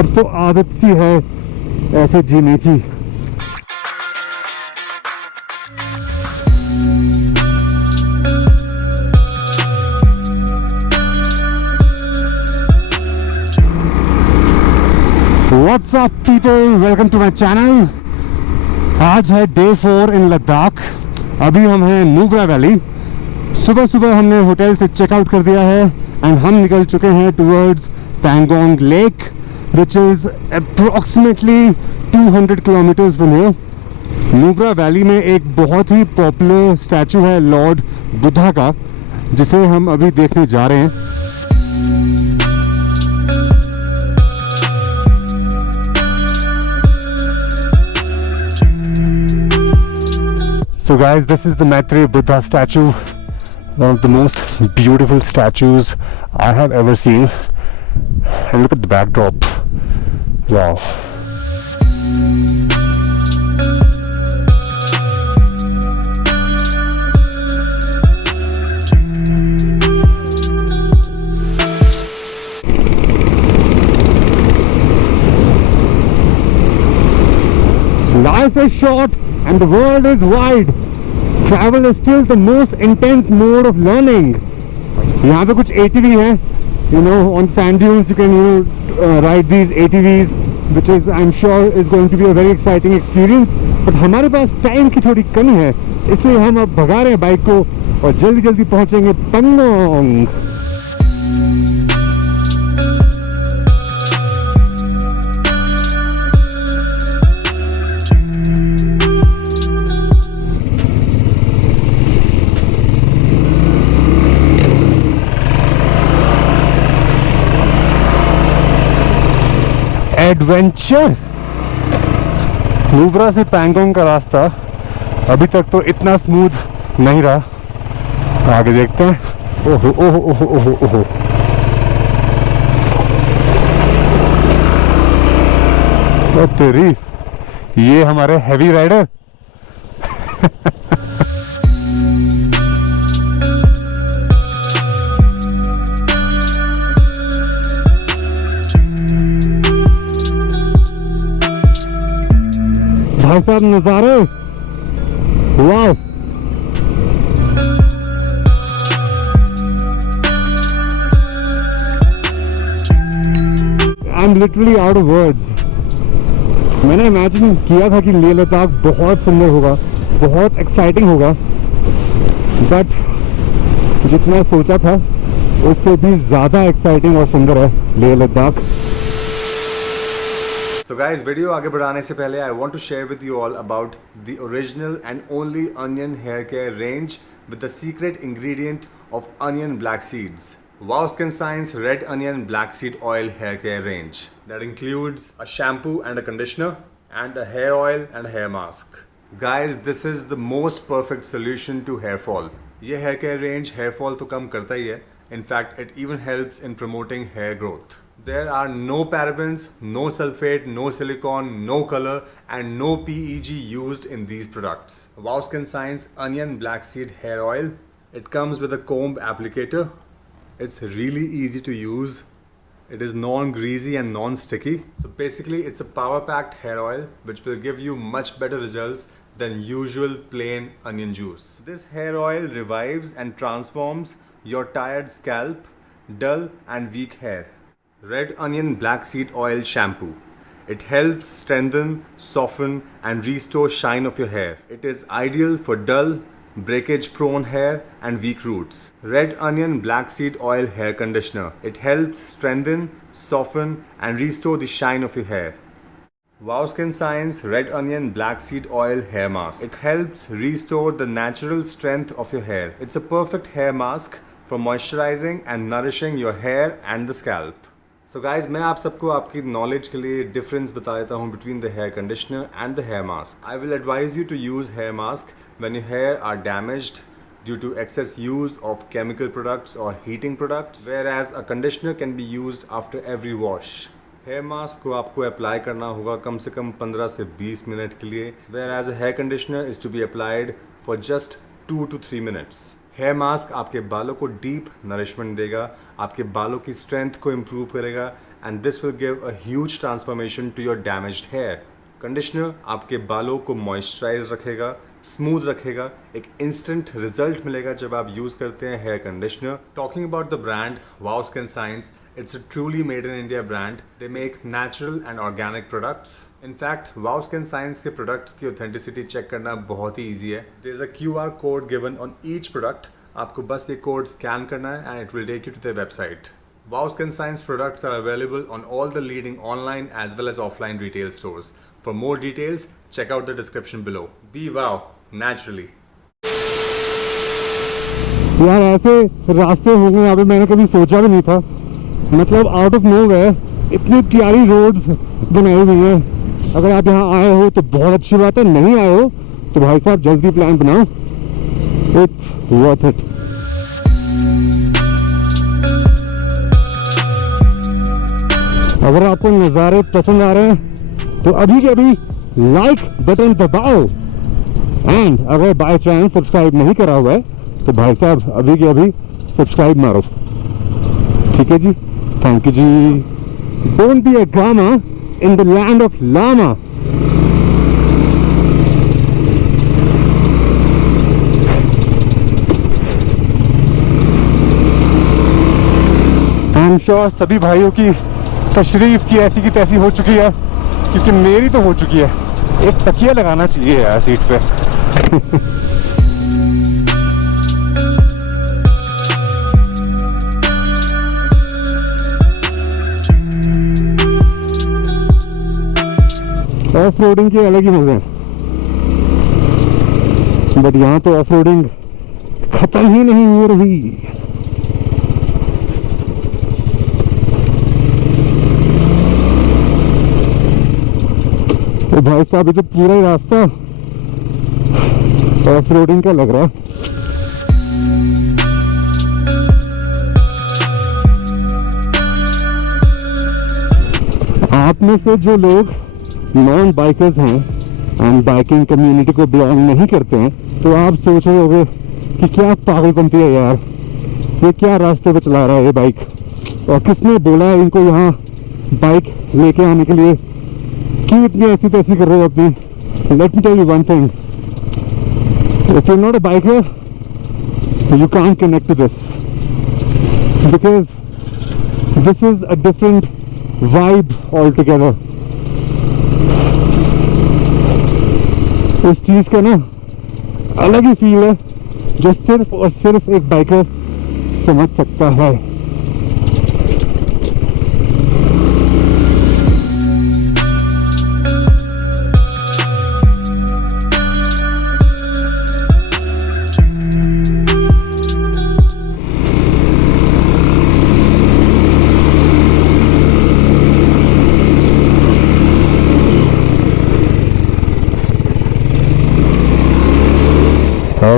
अब तो आदत सी है ऐसे जीने की। What's up people, welcome to my channel। आज है डे 4 इन लद्दाख। अभी हम हैं नुब्रा वैली। सुबह सुबह हमने होटल से चेकआउट कर दिया है एंड हम निकल चुके हैं towards Pangong lake which is approximately 200 kilometres from here. Nubra valley में एक बहुत ही पॉपुलर स्टैचू है लॉर्ड बुद्धा का, जिसे हम अभी देखने जा रहे हैं। So guys, this is the Maitreya Buddha statue, one of the most beautiful statues I have ever seen. And look at the backdrop. Wow. Life is short and the world is wide. Travel is still the most intense mode of learning. यहाँ पे कुछ ATV है, you know, on sand dunes you can ride these ATVs, which is I'm sure is going to be a very exciting experience. But हमारे पास time की थोड़ी कमी है, इसलिए हम अब भगा रहे हैं बाइक को और जल्दी जल्दी पहुंचेंगे पैंगोंग। एडवेंचर। नुब्रा से पैंगोंग का रास्ता अभी तक तो इतना स्मूथ नहीं रहा, आगे देखते हैं। ओहो ओहो ओहो ओहो ओहो, ओ तेरी, ये हमारे हैवी राइडर। भाई साहब नजारे, वाह। I am literally out of words. मैंने इमेजिन किया था कि लेह लद्दाख बहुत सुंदर होगा, बहुत एक्साइटिंग होगा, बट जितना सोचा था उससे भी ज़्यादा एक्साइटिंग और सुंदर है Leh Ladakh. So guys, video आगे बढ़ाने से पहले I want to share with you all about the original and only onion hair care range with the secret ingredient of onion black seeds. Wow Skin Science Red Onion Black Seed Oil Hair Care Range that includes a shampoo and a conditioner and a hair oil and a hair mask. Guys, this is the most perfect solution to hair fall. ये hair care range hair fall तो कम करता ही है. In fact, it even helps in promoting hair growth. There are no parabens, no sulfate, no silicone, no color and no PEG used in these products. Wow Skin Science Onion Black Seed Hair Oil. It comes with a comb applicator. It's really easy to use. It is non-greasy and non-sticky. So basically it's a power-packed hair oil which will give you much better results than usual plain onion juice. This hair oil revives and transforms your tired scalp, dull and weak hair. Red Onion Black Seed Oil Shampoo. It helps strengthen, soften and restore shine of your hair. It is ideal for dull, breakage prone hair and weak roots. Red Onion Black Seed Oil Hair Conditioner. It helps strengthen, soften and restore the shine of your hair. Wow Skin Science Red Onion Black Seed Oil Hair Mask. It helps restore the natural strength of your hair. It's a perfect hair mask for moisturizing and nourishing your hair and the scalp. So guys, मैं आप सबको आपकी knowledge के लिए difference बता देता हूँ between the hair conditioner and the hair mask. I will advise you to use hair mask when your hair are damaged due to excess use of chemical products or heating products, whereas a conditioner can be used after every wash. Hair mask को आपको apply करना होगा कम से कम 15 से 20 minute के लिए, whereas a hair conditioner is to be applied for just 2 to 3 minutes. Hair mask आपके बालों को डीप नरिशमेंट देगा, आपके बालों की स्ट्रेंथ को इम्प्रूव करेगा and this will give a huge transformation to your damaged hair. Conditioner आपके बालों को मॉइस्चराइज रखेगा, स्मूथ रखेगा, एक इंस्टेंट रिजल्ट मिलेगा जब आप यूज करते हैं hair conditioner. Talking about the brand wow skin science, it's a truly made in India brand. They make natural and organic products. In fact, Wow Skin Science के products की authenticity check करना बहुत ही easy है. There is a QR code given on each product. आपको बस ये code scan करना है and it will take you to their website. Wow Skin Science products are available on all the leading online as well as offline retail stores. For more details, check out the description below. Be wow naturally. यार ऐसे रास्ते होंगे यहाँ पे मैंने कभी सोचा भी नहीं था. मतलब आउट ऑफ नोवेयर इतनी प्यारी रोड्स बनाई हुई हैं. अगर आप यहाँ आए हो तो बहुत अच्छी बात है, नहीं आए हो तो भाई साहब जल्दी प्लान बनाओ. It's worth it. अगर आपको नज़ारे पसंद आ रहे हैं तो अभी के अभी लाइक बटन दबाओ. एंड अगर बाय चांस सब्सक्राइब नहीं करा हुआ है तो भाई साहब अभी के अभी सब्सक्राइब मारो. ठीक है जी, थैंक यू जी. Don't be a gamma in the land of lama. I am sure सभी भाइयों की तशरीफ की ऐसी की तैसी हो चुकी है, क्योंकि मेरी तो हो चुकी है. एक तकिया लगाना चाहिए यार सीट पे. ऑफ रोडिंग के अलग ही मजे हैं, बट यहाँ तो ऑफ रोडिंग खत्म ही नहीं हो रही. तो भाई साहब ये तो पूरा ही रास्ता ऑफ रोडिंग का लग रहा. आप में से जो लोग नॉन बाइकर्स हैं एंड बाइकिंग कम्युनिटी को बिलोंग नहीं करते हैं तो आप सोच रहे होंगे कि क्या पागलपंती है यार, ये क्या रास्ते पे चला रहा है ये बाइक, और किसने बोला है इनको यहाँ बाइक लेके आने के लिए, क्यों इतनी ऐसी तैसी कर रहे हो अपनी. Let me tell you one thing, if you are not a biker you can't connect to this, because this is a different vibe all together. इस चीज का ना अलग ही फील है जो सिर्फ और सिर्फ एक बाइकर समझ सकता है.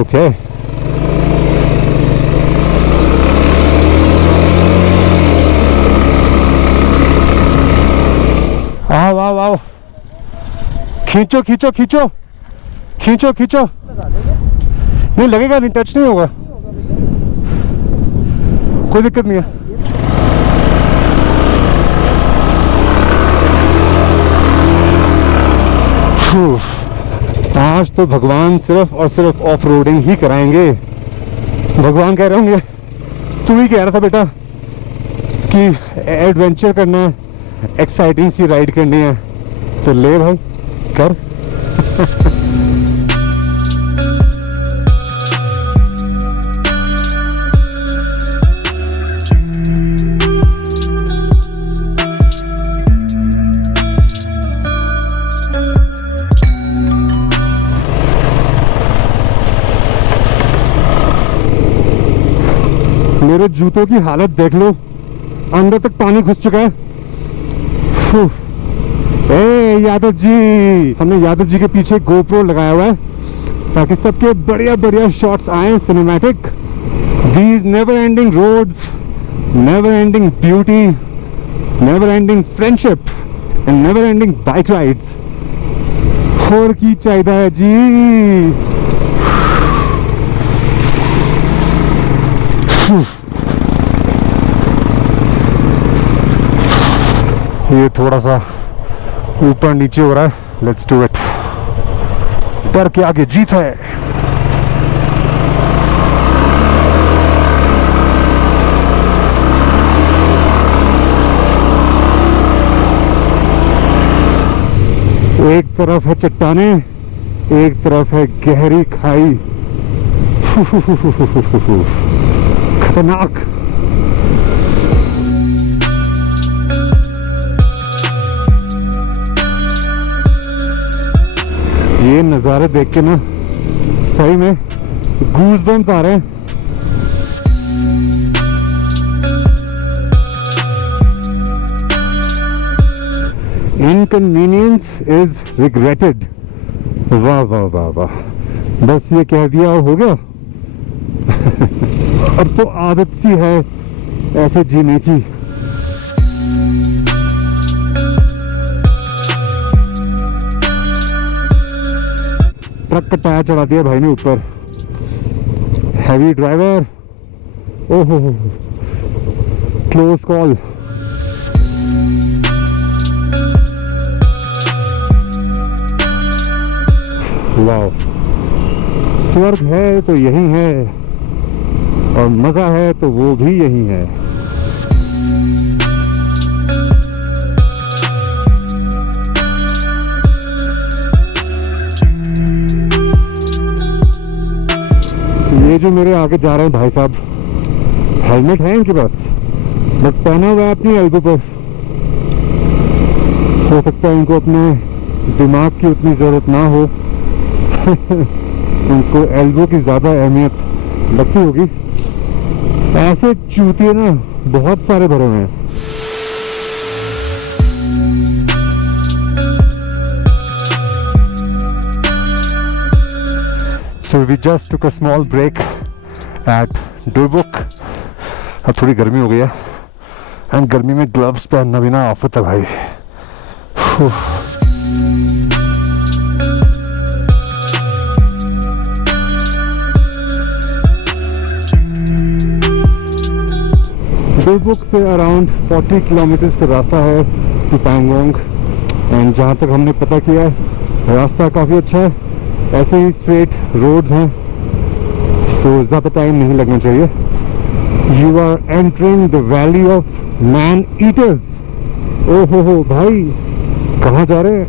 Okay. आओ आओ आओ, खींचो खींचो खींचो खींचो खींचो. नहीं लगेगा, नहीं टच नहीं होगा, कोई दिक्कत नहीं है. आज तो भगवान सिर्फ और सिर्फ ऑफ रोडिंग ही कराएंगे. भगवान कह रहे होंगे तू ही कह रहा था बेटा कि एडवेंचर करना है, एक्साइटिंग सी राइड करनी है, तो ले भाई कर. मेरे जूतों की हालत देख लो, अंदर तक पानी घुस चुका है. ए यादव जी, हमने यादव जी के पीछे गोप्रो लगाया हुआ है ताकि सबके बढ़िया बढ़िया शॉट्स आए cinematic. These never ending roads, never ending beauty, never ending friendship and never ending bike rides. और की चाहिए है जी. ये थोड़ा सा ऊपर नीचे हो रहा है, लेट्स डू इट। डर के आगे जीत है। एक तरफ है चट्टाने, एक तरफ है गहरी खाई। खतरनाक। ये नज़ारे देख के ना सही में गूज़बम्स आ रहे हैं। Inconvenience is regretted. वाह वाह वाह वाह, बस ये कह दिया और हो गया। अब तो आदत सी है ऐसे जीने की। ट्रक का टायर चढ़ा दिया भाई ने ऊपर। Heavy driver. ओहो, क्लोज कॉल। वाह, स्वर्ग है तो यही है और मजा है तो वो भी यही है। ये जो मेरे आगे जा रहे हैं भाई साहब, हेलमेट है इनके पास बट पहना हुआ है अपनी एल्बो पर। हो सकता है इनको अपने दिमाग की उतनी ज़रूरत ना हो। उनको एल्बो की ज़्यादा अहमियत लगती होगी। ऐसे चूतिए ना बहुत सारे भरे हुए हैं। So we just took a small break at Durbuk। अब थोड़ी गर्मी हो गई है एंड गर्मी में ग्लव्स पहनना भी ना आफत है भाई। दुर्बुक से अराउंड 40 किलोमीटर्स का रास्ता है टू पैंगोंग। एंड जहाँ तक हमने पता किया है रास्ता काफ़ी अच्छा है, ऐसे ही स्ट्रेट रोड्स हैं, सो ज़्यादा टाइम नहीं लगना चाहिए। You are entering the valley of man eaters. ओहो हो भाई, कहाँ जा रहे हैं?